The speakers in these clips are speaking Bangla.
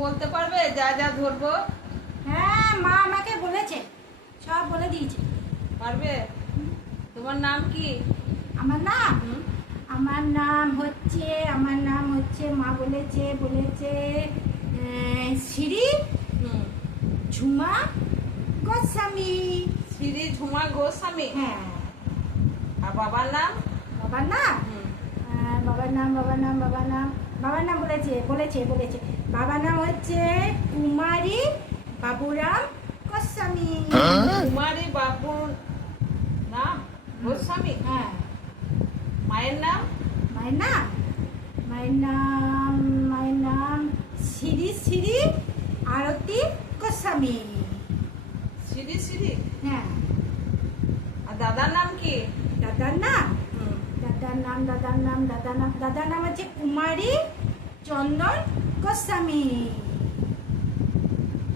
বলতে পারবে যা যা ধরবো? হ্যাঁ, মা আমাকে বলেছে, সব বলে দিয়েছে। পারবে? তোমার নাম কি? আমার নাম হুম, আমার নাম হচ্ছে মা বলেছে বলেছে শ্রী হুম। ঝুমা গোস্বামী। শ্রী ঝুমা গোস্বামী। হ্যাঁ। আর বাবার নাম? বাবার নাম হুম। বাবার নাম বলেছে বলেছে বলেছে বাবার নাম হচ্ছে কুমারী বাবুরাম গোস্বামী। কুমারী বাবুর নাম গোস্বামী। হ্যাঁ। মায়ের নাম? মায়ের নাম মায়ের নাম শ্রী শ্রী আরতি গোস্বামী। শ্রী শ্রী। হ্যাঁ। আর দাদার নাম কি? দাদার নাম হুম। দাদার নাম হচ্ছে কুমারী চন্দন গোস্বামী।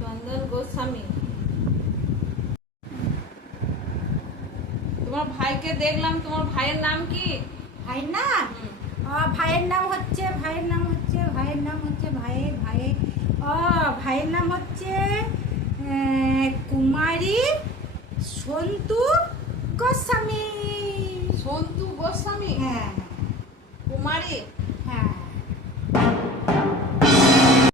চন্দন গোস্বামী। তোমার ভাইকে দেখলাম, তোমার ভাইয়ের নাম কি? ভাইয়ের নাম হুম। ভাইয়ের নাম হচ্ছে ভাইয়ের নাম হচ্ছে